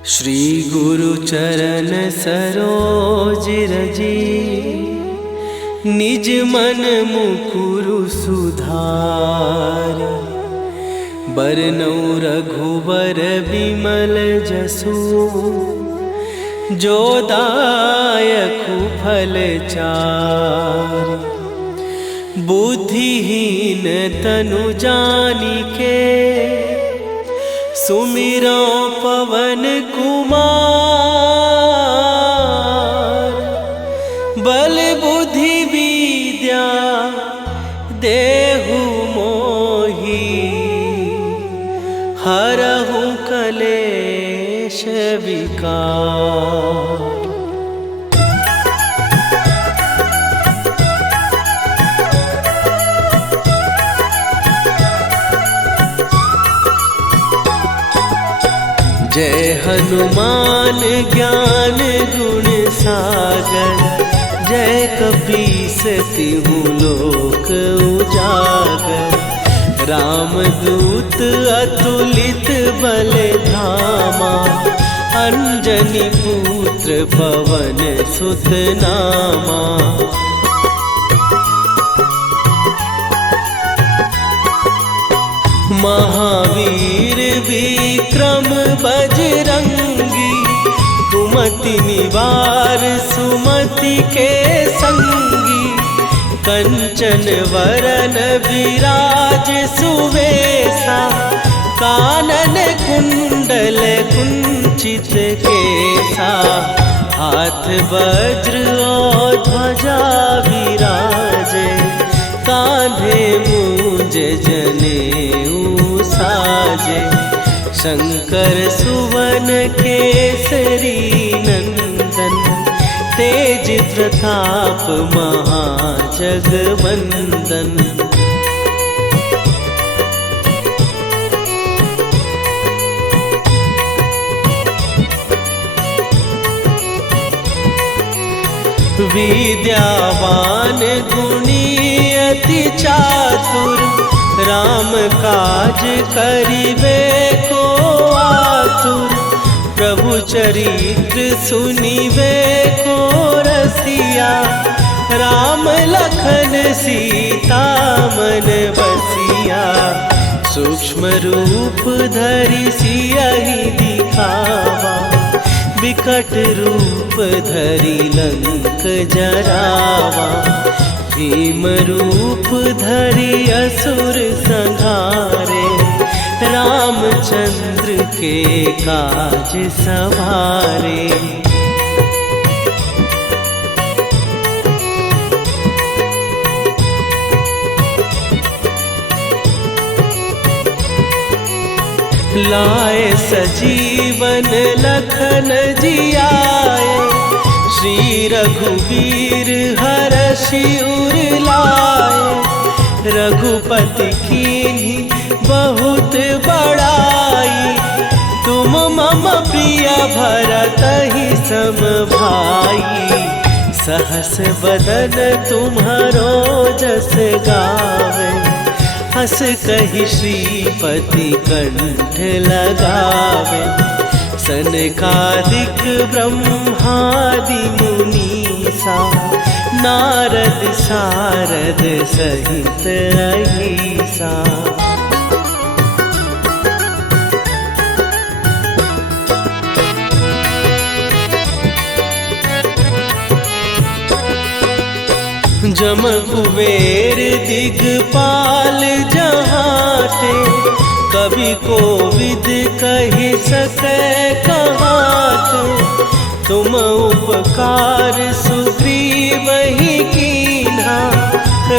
श्री गुरु चरण सरोज रजी, निज मन मुकुरु सुधार। बरनौ रघुबर बिमल जसु, जो दायकु फल चार। बुद्धिहीन तनु जानिके, सुमिरो पवन कुमार। बल बुद्धि विद्या देहु मोहि, हरहु कलेश विकार। जय हनुमान ज्ञान गुण सागर, जय कपीस तिहु लोक उजागर। रामदूत अतुलित बल धामा, अंजनी पुत्र पवन सुत नामा। महावीर विक्रम बजरंगी, कुमति निवार सुमति के संगी। कंचन वरन विराज सुवेशा, कानन कुंडल कुंचित केसा। हाथ वज्र और ध्वजा विराजे, कांधे मूंज जनेऊ साजे। शंकर सुवन केसरी नंदन, तेज प्रताप महाजगवंदन। विद्यावान गुणी अति चातुर, राम काज करिबे को आतुर। प्रभु चरित्र सुनिबे को रसिया, राम लखन सीता मन बसिया। सूक्ष्म रूप धरि सियहि दिखावा, विकट रूप धरि लंक जरावा। भीम रूप धरि असुर संहारे, रामचंद्र के काज सवारे। लाए सजीवन लखन जियाए, श्री रघुवीर हरषि उर लाए। रघुपति कीन्ही बहुत बड़ाई, तुम मम प्रिय भरतहि सम भाई। सहस बदन तुम्हारो जस गावे, हस कहि श्रीपति कंठ लगावे। सनकादिक ब्रह्मादि मुनीसा, नारद सारद सहित अहिसा। जम कुबेर दिगपाल जहाते, कवि कोविद कहि सकै कहाते। तुम उपकार सुग्रीवहि कीन्हा,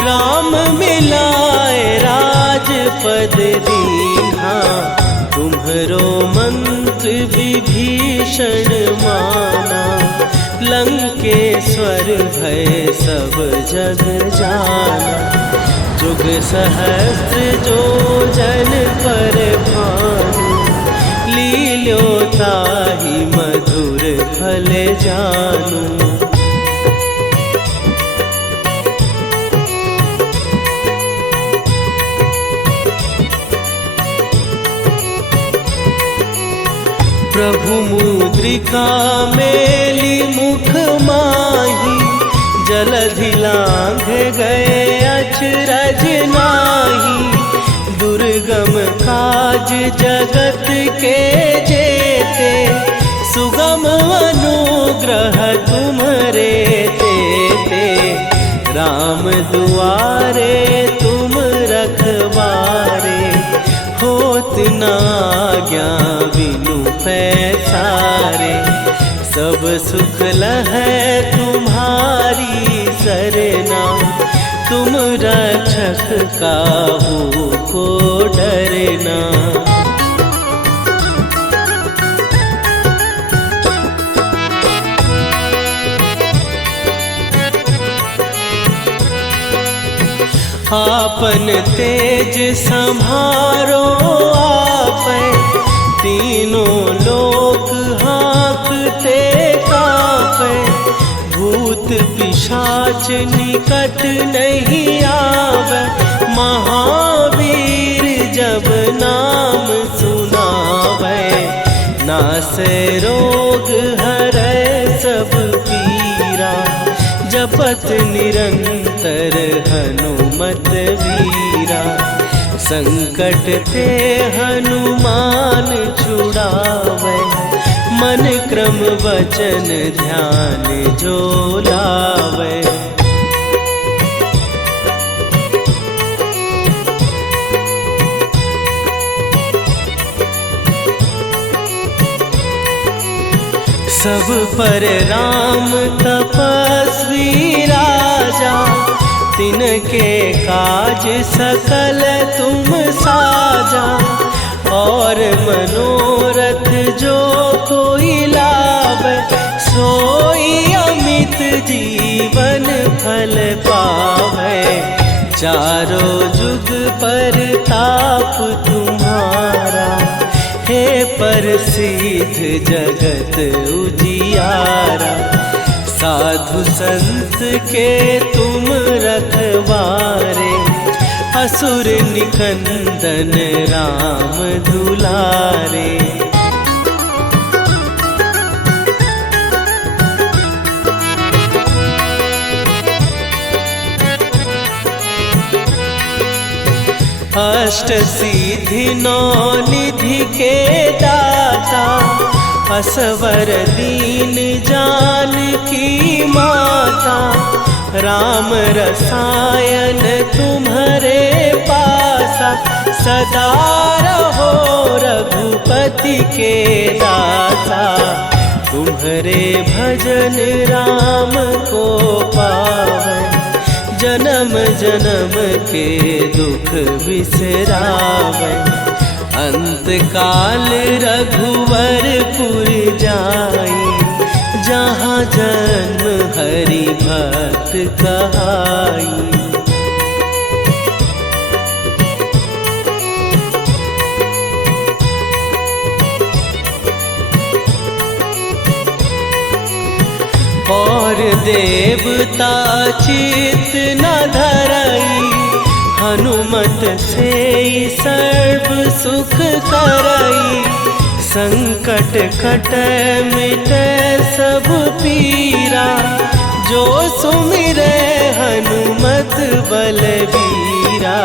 राम मिलाए राजपद दीन्हा। तुम्हरो मंत्र विभीषण माना, लंकेश्वर भय सब जग जाना। जुग सहस्त्र जो जन पर भानु, लील्यो ताहि मधुर फल जानू। प्रभु मुद्रिका मेली मुख माही, जलधि लांघ गए अचरज नाही। दुर्गम काज जगत के जेते, सुगम अनुग्रह तुम्हरे तेते। राम दुआरे तुम रखवारे, होत न आज्ञा बिनु पैसारे। सब सुख लहै तुम्हारी सरना, तुम रक्षक काहू को डरना। आपन तेज संभारो आपै, तीनों लोक हाँकते कांपै। भूत पिशाच निकट नहीं आवे, महावीर जब नाम सुनावे। नासै रोग हरै सब पीरा, जपत निरंतर हनुमत वीरा। संकट ते हनुमान छुड़ावे, मन क्रम वचन ध्यान जो लावे। सब पर राम तपस्वी राजा, तिनके काज सकल तुम साजा। और मनोरथ जो कोई लावे, सोई अमित जीवन फल पावे। चारों जुग पर ताप तुम्हारा, हे प्रसिद्ध जगत उजियारा। साधु संत के तुम रखवारे, असुर निकंदन राम दुलारे। अष्ट सिद्धि नौ निधि के दाता, असवर दीन जानकी माता। राम रसायन तुम्हारे पासा, सदा रहो रघुपति के दासा। तुम्हारे भजन राम को पावै, जन्म जन्म के दुख बिसरावै। अंत काल रघुवरपुर जाई, जहाँ जन्म हरि भक्त कहाई। और देवता चित न धरई, हनुमत से सर्व सुख करई। संकट कटै मिटै सब पीरा, जो सुमिरै हनुमत बलबीरा।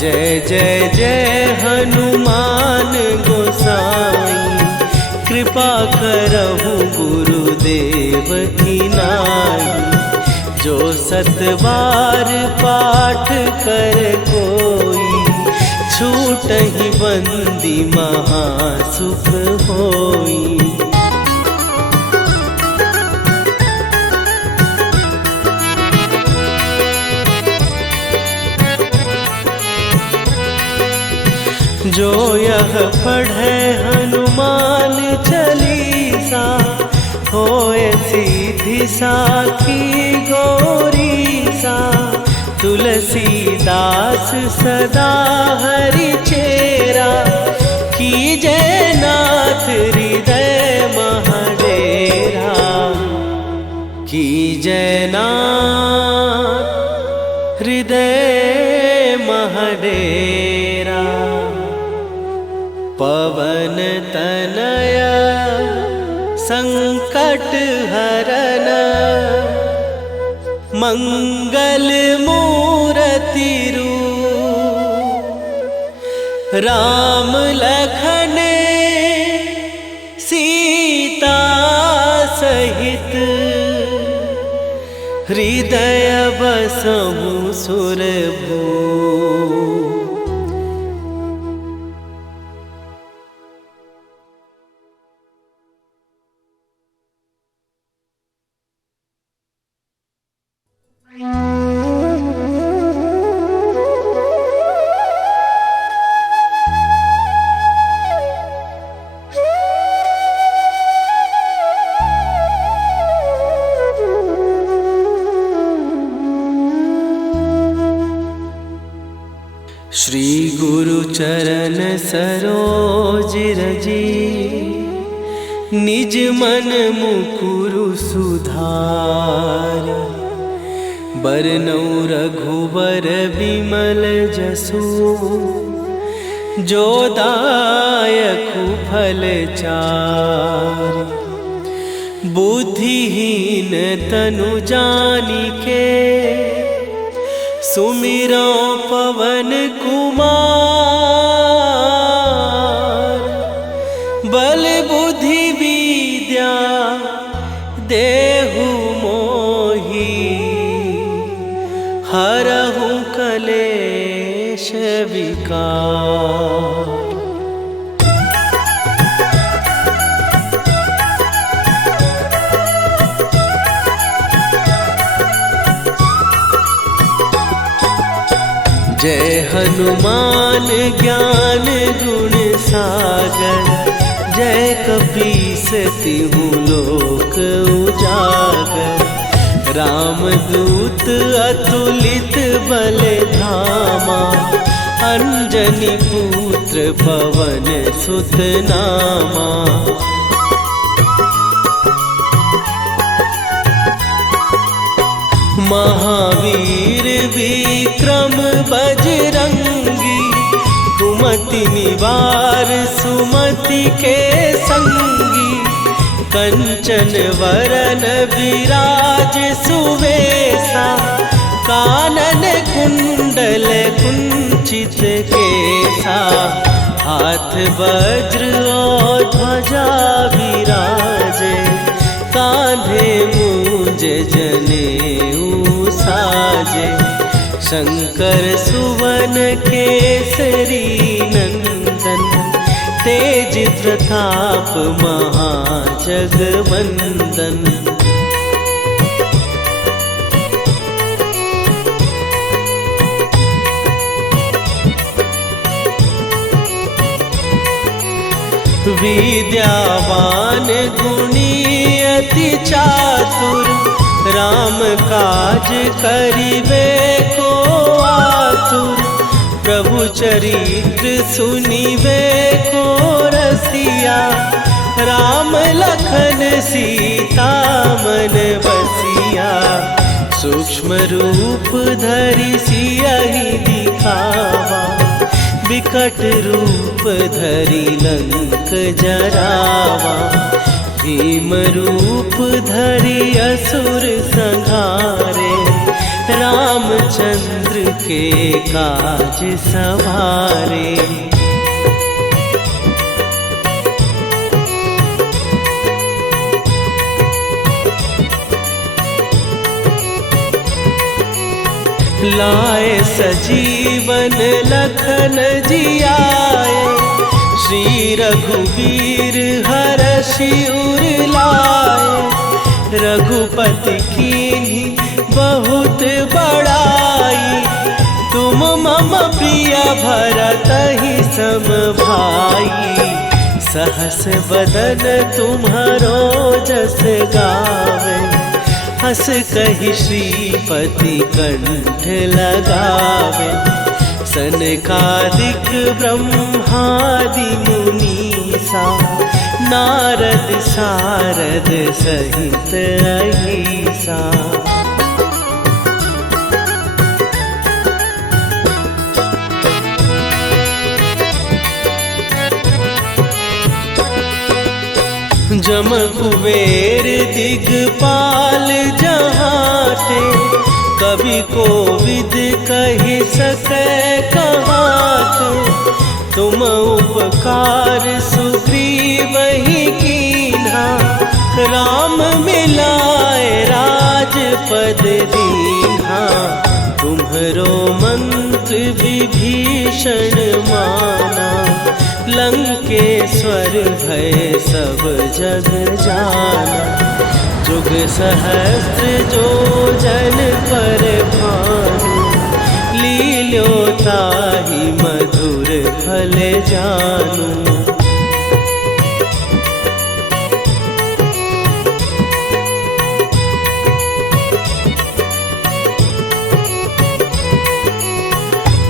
जय जय जय हनुमान गोसाई, कृपा करहु गुरुदेव की नाई। जो सतबार पाठ कर कोई, छूटहि बंदी महासुख होई। जो यह पढ़े हनुमान चालीसा, होए सीधी साखी गौरीसा। तुलसीदास सदा हरि चेरा, कीजय नाथ हृदय महडेरा। कीजय नाथ हृदय महडेरा। पवन तनय संकट हरन मंगल मूर्ति रूप राम लखन सीता सहित हृदय बसहु सुरभू। श्री गुरु चरण सरोज रजी निज मन मुकुरु सुधार। बरनौ रघुबर बिमल जसु जो दायकु फल चारि। बुद्धिहीन तनु जानिके सुमिरो पवन कुमार। बल बुद्धि विद्या देहु मोहि हरहु कलेश विकार। जय हनुमान ज्ञान गुण सागर। जय कपीस तिहु लोक उजागर। रामदूत अतुलित बल धामा। अंजनी पुत्र पवन सुत नामा। महावीर विक्रम बजरंगी। कुमति निवार सुमति के संगी। कंचन वरन विराज सुवेशा। कानन कुंडल कुंचित केसा। हाथ वज्र और ध्वजा विराजे। कांधे मूंज जनेऊ साजे। शंकर सुवन केसरी नंदन। तेज प्रताप महाजगवंदन। विद्यावान गुणी अति चातुर। राम काज करिबे को आतुर। प्रभु चरित्र सुनिबे को रसिया। राम लखन सीता मन बसिया। सूक्ष्म रूप धरि सियहि दिखावा। विकट रूप धरि लंक जरावा। भीम रूप धरि असुर संहारे। रामचंद्र के काज सवारे। लाए सजीवन लखन जियाए। श्री रघुवीर हरषि उर लाए। रघुपति कीन्ही बहुत बड़ाई। तुम मम प्रिय भरतहि सम भाई। सहस बदन तुम्हारो जस गावे। हस कहि श्रीपति कंठ लगावे। सनकादिक ब्रह्मादि मुनीसा। नारद सारद सहित अहिसा। जम कुबेर दिगपाल जहाते, कवि कोविद कहि सकै कहाते। तुम उपकार सुग्रीवहि कीन्हा, राम मिलाए राजपद दीन्हा। तुम्हरो मंत्र विभीषण माना, लंकेश्वर भय सब जग जाना। जुग सहस्त्र जो जन पर भानु, लील्यो ताहि मधुर फल जानू।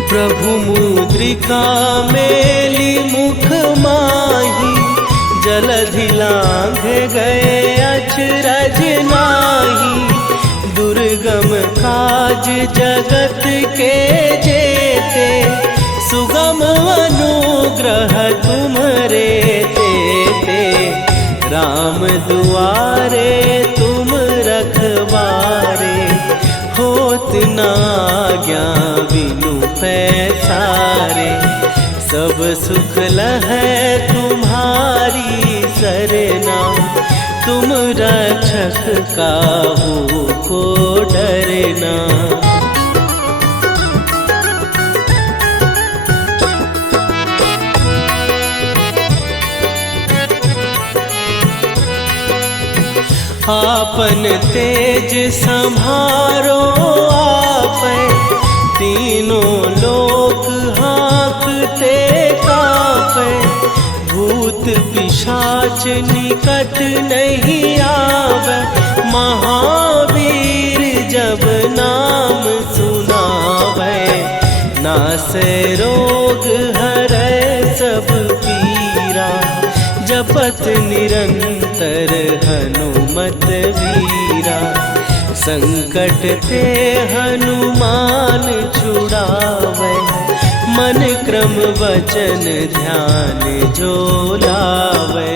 प्रभु मुद्रिका मेली मुख माही, जलधि लांघ गए अचरज नाही। दुर्गम काज जगत के जेते, सुगम अनुग्रह तुम्हरे तेते। राम दुआरे तुम रखवारे, होत न आज्ञा बिनु पैसारे। सब सुख लहै तुम्हारी सरना, तुम रक्षक काहू को डरना। आपन तेज सम्हारो आपै, तीनों लोक हाँकते कांपै। भूत पिशाच निकट नहीं आवे, महावीर जब नाम सुनावे। नासै रोग हरै सब पीरा, जपत निरंतर हनुमत वीरा। संकट ते हनुमान छुड़ावे, मन क्रम वचन ध्यान जो लावे।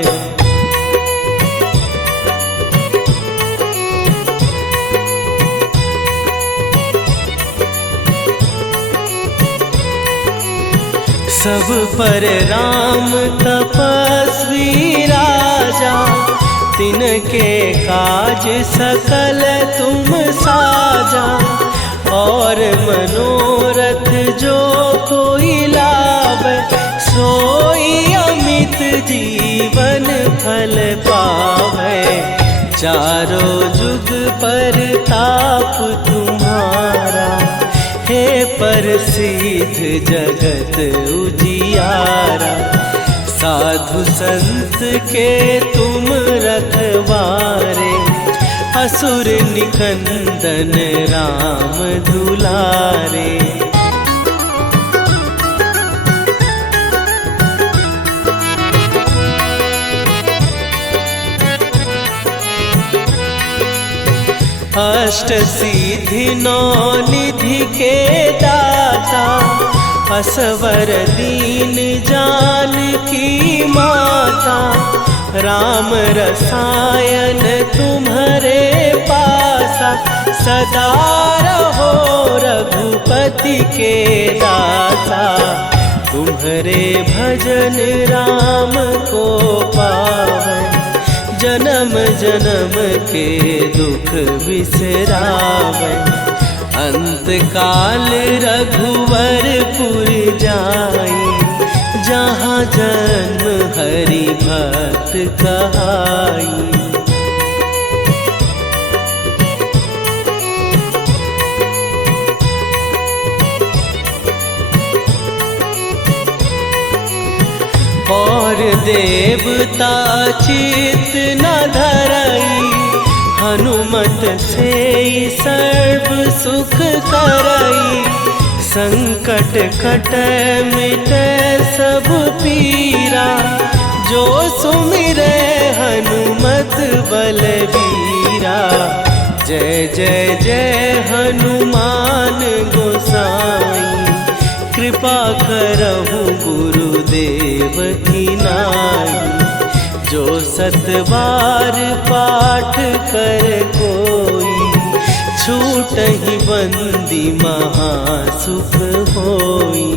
सब पर राम तपस्वी राजा, तिनके काज सकल तुम साजा। और मनोरथ जो कोई लावे, सोई अमित जीवन फल पावे। चारों जुग पर ताप तुम्हारा, हे प्रसिद्ध जगत उजियारा। साधु संत के तुम रखवारे, असुर निकंदन राम दुलारे। अष्ट सिद्धि नौ निधि के दाता, असवर दीन जानकी माता। राम रसायन तुम्हारे पासा, सदा रहो रघुपति के दासा। तुम्हारे भजन राम को पावै, जन्म जन्म के दुख बिसरावै। अंत काल रघुवरपुर जाई, जहाँ जन्म हरि भक्त कहाई। और देवता चित न धरई, हनुमत से सर्व सुख करई। संकट कटै मिटै सब पीरा, जो सुमिरै हनुमत बलबीरा। जय जय जय हनुमान गोसाई, कृपा करहु गुरुदेव की नाई। जो 7 बार पाठ कर कोई, छूटहि बंदी महासुख होई।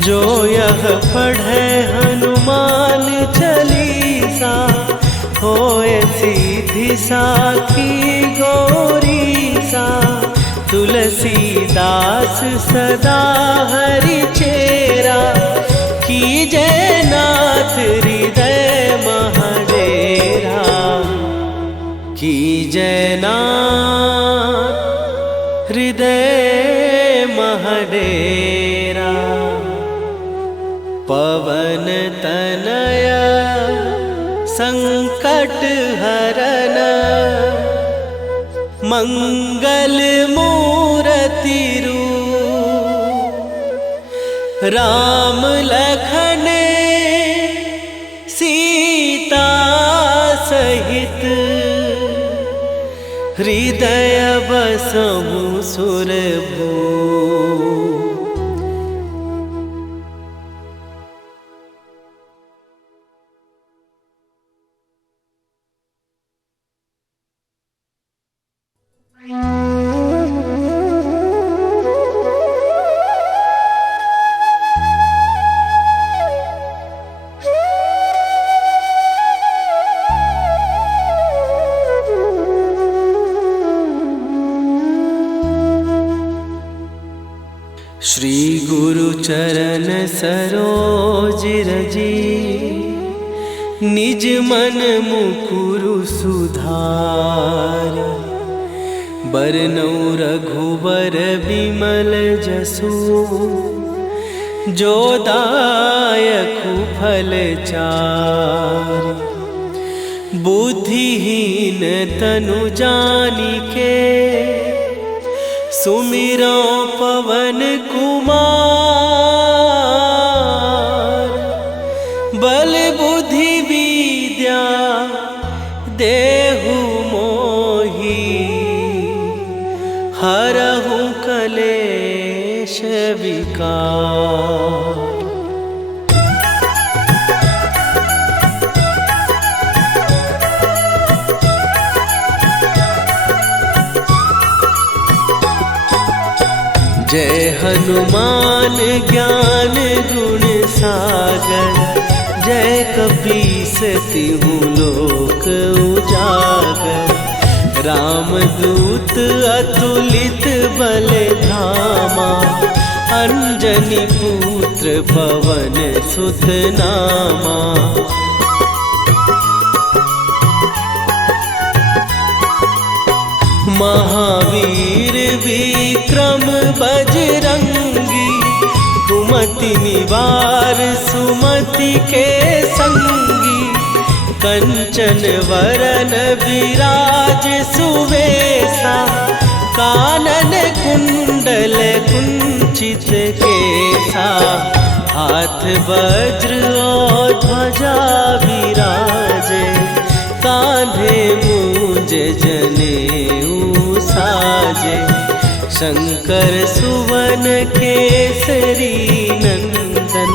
जो यह पढ़े हनुमान चालीसा, होए सीधी साखी गौरीसा। तुलसीदास सदा हरि चेरा, कीजय नाथ हृदय महडेरा। कीजय नाथ हृदय महडेरा। पवन तनया संकट हरन, मंगल मूर्ति रूप। राम लखन सीता सहित, हृदय बसहु सुरभूप। श्री गुरु चरण सरोज रजी, निज मन मुकुरु सुधार। बरनउँ रघुबर बिमल जसु, जो दायकु फल चार। बुद्धिहीन तनु जानिके, सुमिरो पवन कुमार। बल बुद्धि विद्या देहु मोहि, हरहु कलेश विकार। जय हनुमान ज्ञान गुण सागर, जय कपीस तिहु लोक उजागर। रामदूत अतुलित बल धामा, अंजनी पुत्र पवन सुत नामा। महावीर विक्रम बजरंगी, कुमति निवार सुमति के संगी। कंचन वरन विराज सुवेशा, कानन कुंडल कुंचित केसा। हाथ वज्र और ध्वजा विराजे, कांधे मूंज जनेऊ साजे। शंकर सुवन केसरी नंदन,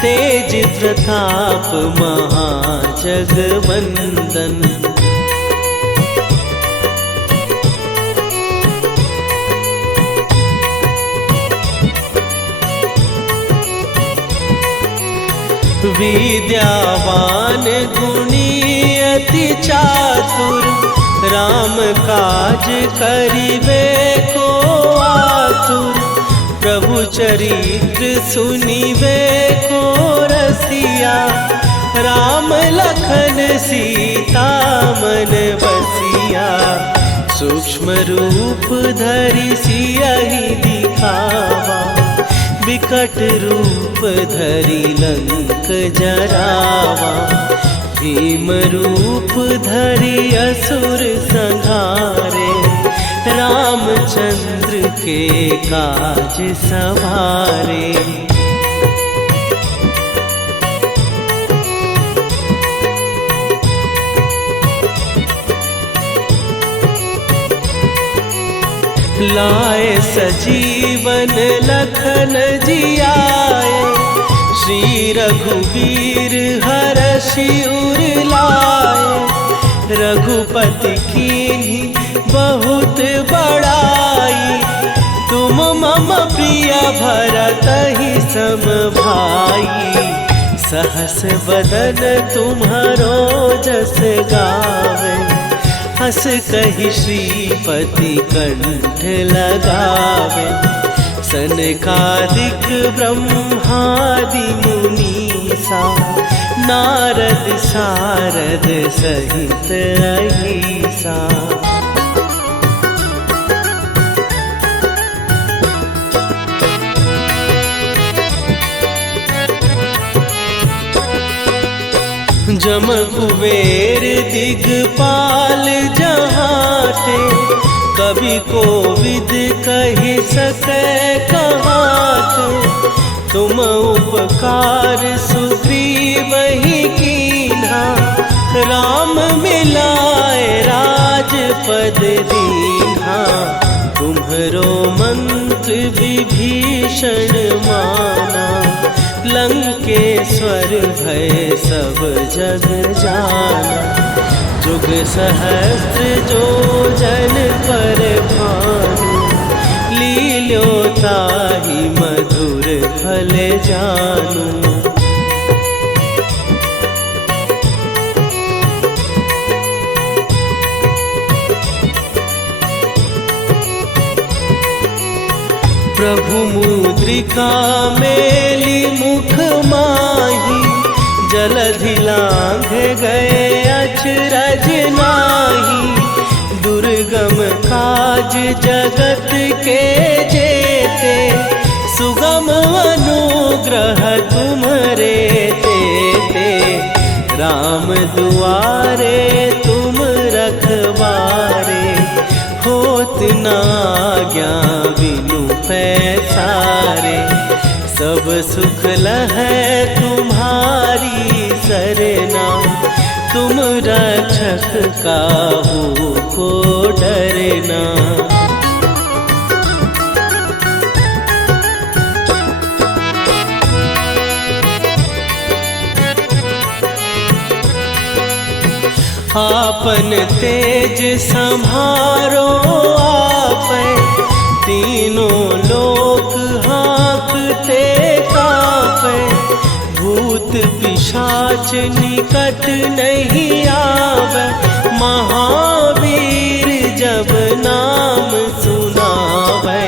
तेज प्रताप महाजगवंदन। विद्यावान गुणी अति चातुर, राम काज करिबे को आतुर। प्रभु चरित्र सुनिबे को रसिया, राम लखन सीता मन बसिया। सूक्ष्म रूप धरि सियहि दिखावा, विकट रूप धरि लंक जरावा। भीम रूप धरि असुर संहारे, रामचंद्र के काज सवारे। लाए सजीवन लखन जियाए, श्री रघुवीर हरषि उर लाए। रघुपति कीन्ही बहुत बड़ाई, तुम मम प्रिय भरतहि सम भाई। सहस बदन तुम्हारो जस गावे, हस कहि श्रीपति कंठ लगावे। सनकादिक ब्रह्मादि मुनीसा, नारद सारद सहित अहिसा। जम कुबेर दिगपाल जहाते, कवि कोविद कहि सकै कहाते। तुम उपकार सुग्रीवहि कीन्हा, राम मिलाए राजपद दीन्हा। तुम्हरो मंत्र विभीषण माना, लंकेश्वर भय सब जग जाना। जुग सहस्त्र जो जन पर भानु, लील्यो ताहि मधुर फल जानू। प्रभु मुद्रिका मेली मुख माही, जलधि लांघ गए अचरज नाही। दुर्गम काज जगत के जेते, सुगम अनुग्रह तुम्हरे तेते। राम दुआरे तुम रखवारे, होत न आज्ञा बिनु पैसारे। सब सुख लहै तुम्हारी सरना, तुम रक्षक काहू को डरना। आपन तेज संभारो आपै, तीनों लोक हाँकते कापै। भूत पिशाच निकट नहीं आवे, महावीर जब नाम सुनावे।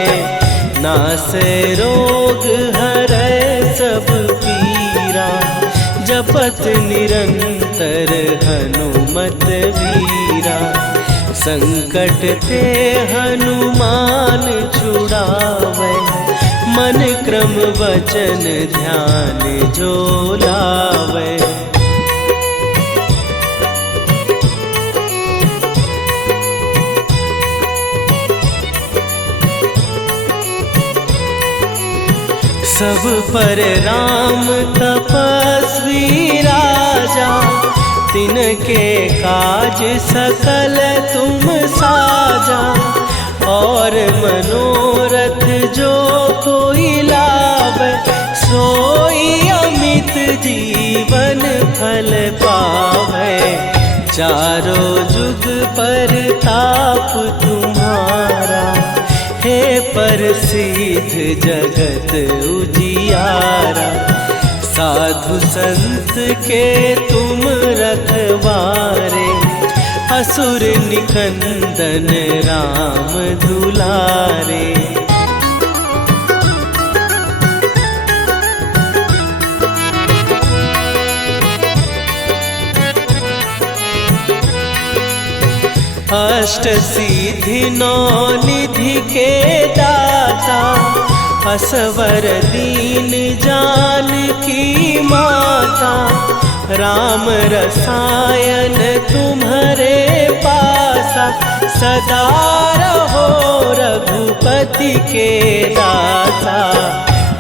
नासै रोग हरै सब पीरा, जपत निरंतर हनुमत वीरा। संकट ते हनुमान छुड़ावे, मन क्रम वचन ध्यान जो लावे। सब पर राम तपस्वी राजा, तिनके काज सकल तुम साजा। और मनोरथ जो कोई लावे, सोई अमित जीवन फल पावे। चारों जुग पर ताप तुम्हारा, हे प्रसिद्ध जगत उजियारा। साधु संत के तुम रखवारे, असुर निकंदन राम दुलारे। अष्ट सिद्धि नौ निधि के दाता, असवर दीन जानकी माता। राम रसायन तुम्हारे पासा, सदा रहो रघुपति के दासा।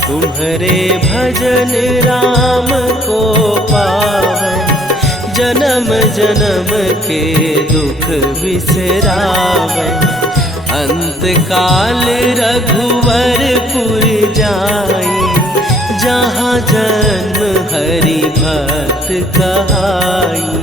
तुम्हारे भजन राम को पावै, जन्म जन्म के दुख बिसरावै। अंत काल रघुवरपुर जाई, जहाँ जन्म हरि भक्त कहाई।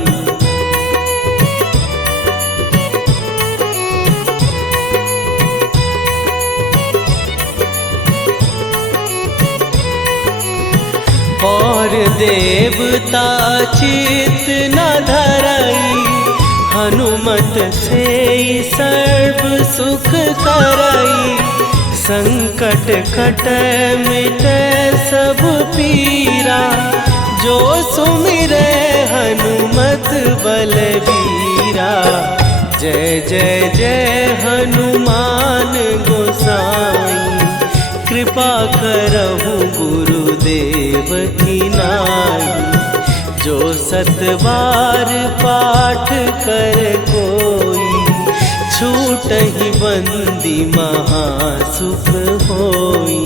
और देवता चित न धरई, हनुमत से सर्व सुख करई। संकट कटै मिटै सब पीरा, जो सुमिरै हनुमत बलबीरा। जय जय जय हनुमान गोसाई, कृपा करहु गुरुदेव की नाई। जो सतबार पाठ कर कोई, छूटहि बंदी महासुख होई।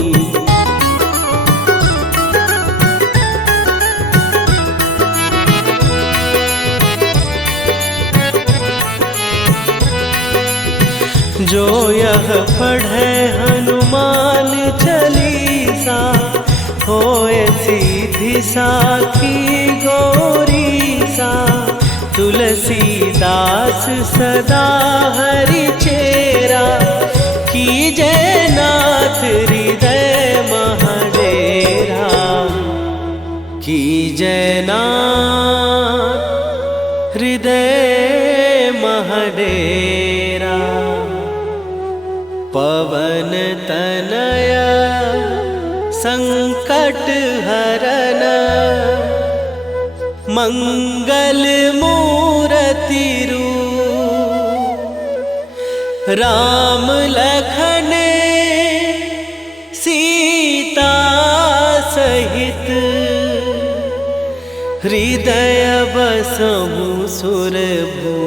जो यह पढ़े हनुमान चालीसा, होए सीधी साखी गौरीसा। तुलसीदास सदा हरि चेरा, कीजय नाथ हृदय महडेरा। कीजय नाथ हृदय महडेरा। पवन तनया संकट हरन, मंगल मूरति रूप। राम लखन सीता सहित, हृदय बसहु सुरभूप।